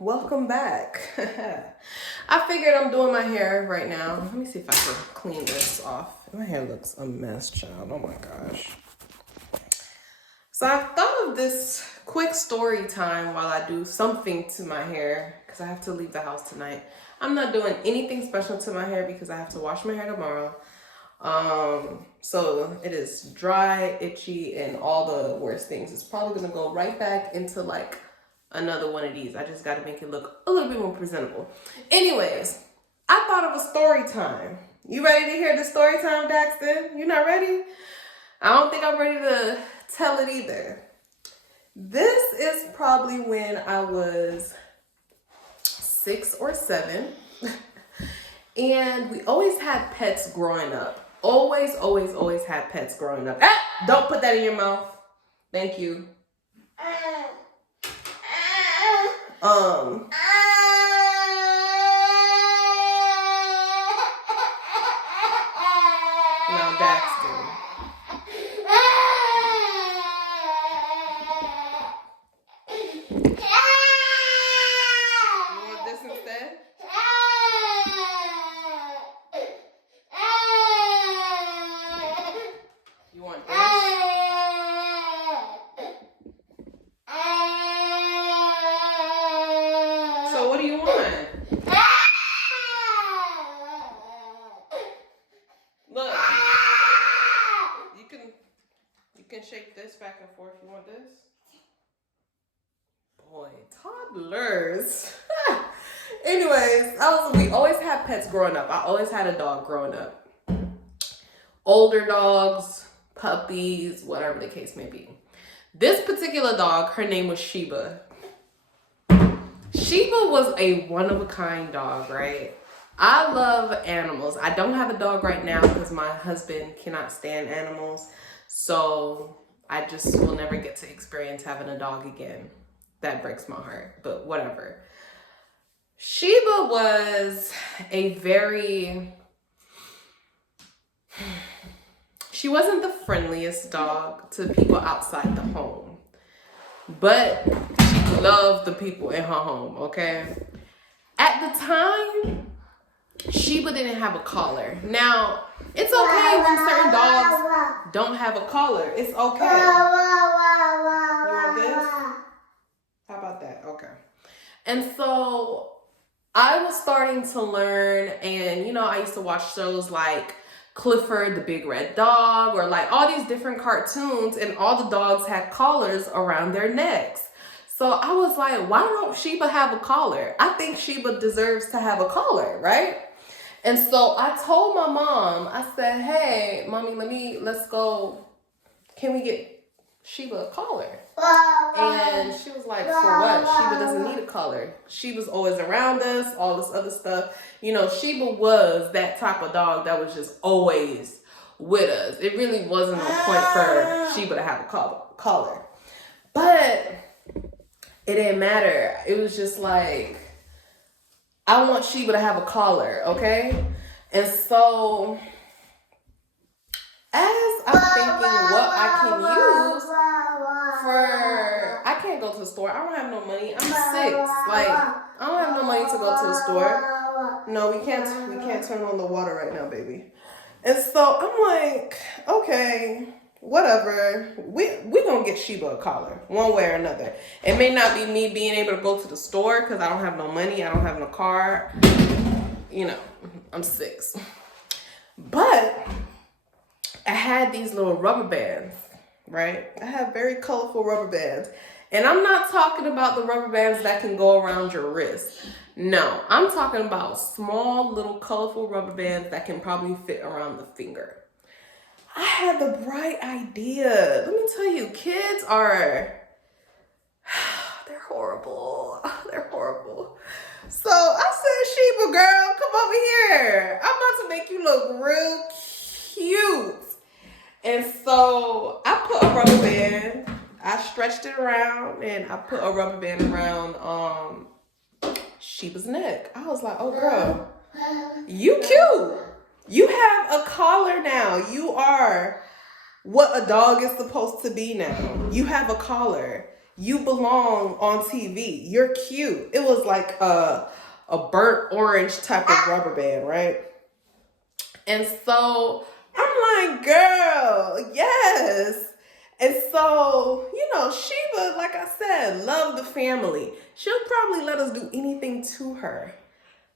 welcome back. I figured I'm doing my hair right now. Let me see if I can clean this off. My hair looks a mess, child. Oh my gosh. So I thought of this quick story time while I do something to my hair because I have to leave the house tonight. I'm not doing anything special to my hair because I have to wash my hair tomorrow. So it is dry, itchy, and all the worst things. It's probably gonna go right back into like another one of these. I just got to make it look a little bit more presentable. Anyways, I thought of a story time. You ready to hear the story time, Daxton? You not ready? I don't think I'm ready to tell it either. This is probably when I was 6 or 7. And we always had pets growing up. Always had pets growing up. Ah, don't put that in your mouth. Thank you. Now Daxton. You want this instead? You want this? So what do you want? Look, you can shake this back and forth. You want this? Boy, toddlers. Anyways, we always had pets growing up. I always had a dog growing up. Older dogs, puppies, whatever the case may be. This particular dog, her name was Sheba. Sheba was a one-of-a-kind dog, right? I love animals. I don't have a dog right now because my husband cannot stand animals. So I just will never get to experience having a dog again. That breaks my heart, but whatever. Sheba was she wasn't the friendliest dog to people outside the home, but she loved the people in her home, okay? At the time, Sheba didn't have a collar. Now, it's okay when certain dogs don't have a collar. It's okay. You want this? How about that? Okay. And so I was starting to learn, and I used to watch shows like Clifford the Big Red Dog, or like all these different cartoons, and all the dogs had collars around their necks. So I was like, why don't Sheba have a collar? I think Sheba deserves to have a collar, right? And so I told my mom, I said, hey, mommy, let's go. Can we get Sheba a collar? And she was like, for what? Sheba doesn't need a collar. Sheba's always around us, all this other stuff. Sheba was that type of dog that was just always with us. It really wasn't a point for Sheba to have a collar. But it didn't matter. It was just like, I want Sheba to have a collar, okay? And so, as I'm thinking what I can use I can't go to the store. I don't have no money. I'm 6. Like, I don't have no money to go to the store. No, we can't turn on the water right now, baby. And so I'm like, okay, whatever. We gonna get Sheba a collar one way or another. It may not be me being able to go to the store because I don't have no money. I don't have no car. I'm 6. But I had these little rubber bands, right? I have very colorful rubber bands. And I'm not talking about the rubber bands that can go around your wrist. No, I'm talking about small little colorful rubber bands that can probably fit around the finger. I had the bright idea. Let me tell you, kids they're horrible. They're horrible. So I said, Sheba girl, come over here. I'm about to make you look real cute. And so I put a rubber band. I stretched it around and I put a rubber band around Sheba's neck. I was like, oh girl, you cute. You have a collar now. You are what a dog is supposed to be now. You have a collar. you belong on TV. You're cute. It was like a burnt orange type of rubber band, right? And so I'm like, girl, yes. And so, Sheba, like I said, love the family. She'll probably let us do anything to her.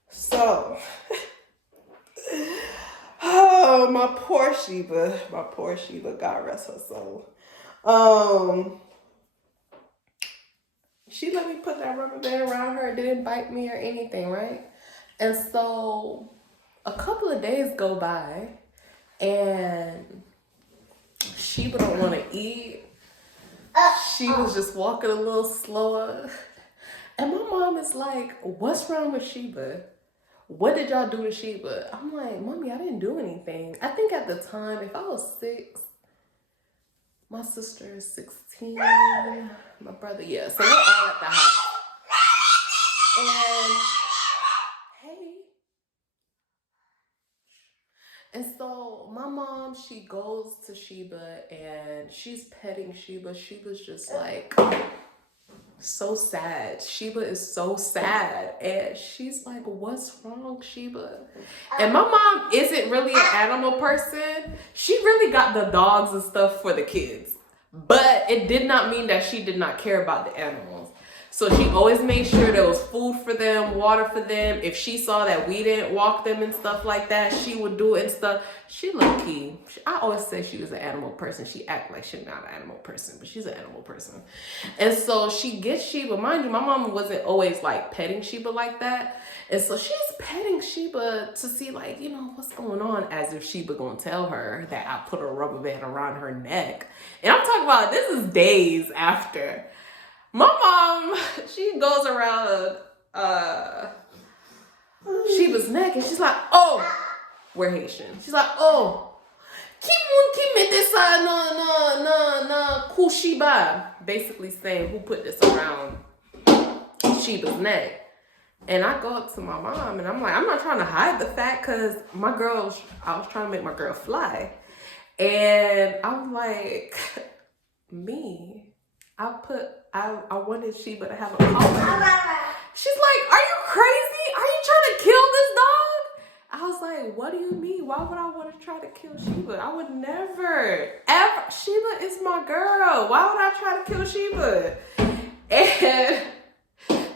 So, oh, my poor Sheba, God rest her soul. She let me put that rubber band around her. It didn't bite me or anything, right? And so a couple of days go by and Sheba don't want to eat. She was just walking a little slower. And my mom is like, what's wrong with Sheba? What did y'all do to Sheba? I'm like, Mommy, I didn't do anything. I think at the time, if I was 6, my sister is 16, my brother, yeah. So we're all at the house. And so my mom, she goes to Sheba and she's petting Sheba. Sheba's just like so sad. Sheba is so sad. And she's like, what's wrong, Sheba? And my mom isn't really an animal person. She really got the dogs and stuff for the kids. But it did not mean that she did not care about the animals. So she always made sure there was food for them, water for them. If she saw that we didn't walk them and stuff like that, she would do it and stuff. She low-key. I always say she was an animal person. She act like she's not an animal person, but she's an animal person. And so she gets Sheba. Mind you, my mom wasn't always like petting Sheba like that. And so she's petting Sheba to see like, what's going on, as if Sheba gonna tell her that I put a rubber band around her neck. And I'm talking about, this is days after. My mom, she goes around Sheba's neck and she's like, oh, we're Haitian. She's like, oh, qui met this na cool Sheba. Basically saying, who put this around Sheba's neck? And I go up to my mom and I'm like, I'm not trying to hide the fact, because I was trying to make my girl fly. And I'm like, I wanted Sheba to have a collar. She's like, are you crazy? Are you trying to kill this dog? I was like, what do you mean? Why would I want to try to kill Sheba? I would never, ever. Sheba is my girl. Why would I try to kill Sheba? And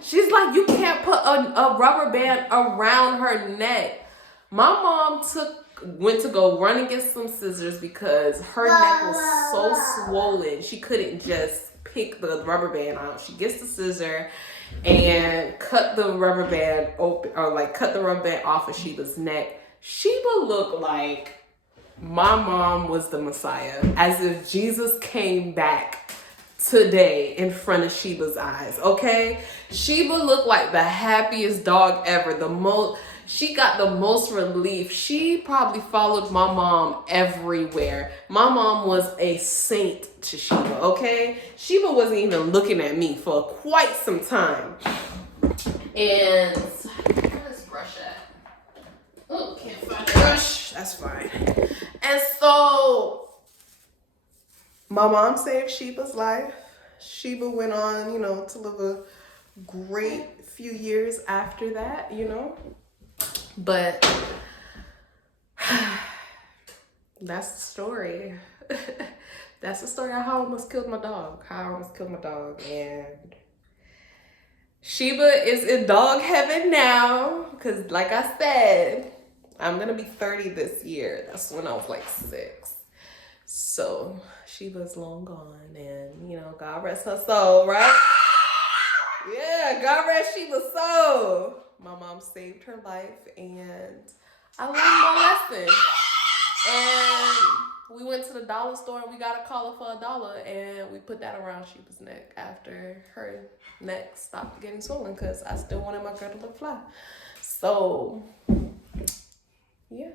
she's like, you can't put a rubber band around her neck. My mom went to go run and get some scissors because her neck was so swollen. She couldn't just pick the rubber band out. She gets the scissor and cut the rubber band open, or like cut the rubber band off of Sheba's neck. Sheba looked like my mom was the Messiah, as if Jesus came back today in front of Sheba's eyes, okay? Sheba looked like the happiest dog ever. She got the most relief. She probably followed my mom everywhere. My mom was a saint to Sheba, okay? Sheba wasn't even looking at me for quite some time. And where's this brush at? Oh, can't find the brush. That's fine. And so my mom saved Sheba's life. Sheba went on, to live a great few years after that, But that's the story. That's the story of how I almost killed my dog. And Sheba is in dog heaven now. Because like I said, I'm going to be 30 this year. That's when I was like 6. So Sheba's long gone. And, God rest her soul, right? Yeah, God rest Sheba's soul. My mom saved her life, and I learned my lesson. And we went to the dollar store and we got a collar for $1, and we put that around Sheba's neck after her neck stopped getting swollen, because I still wanted my girl to look fly. So, yeah.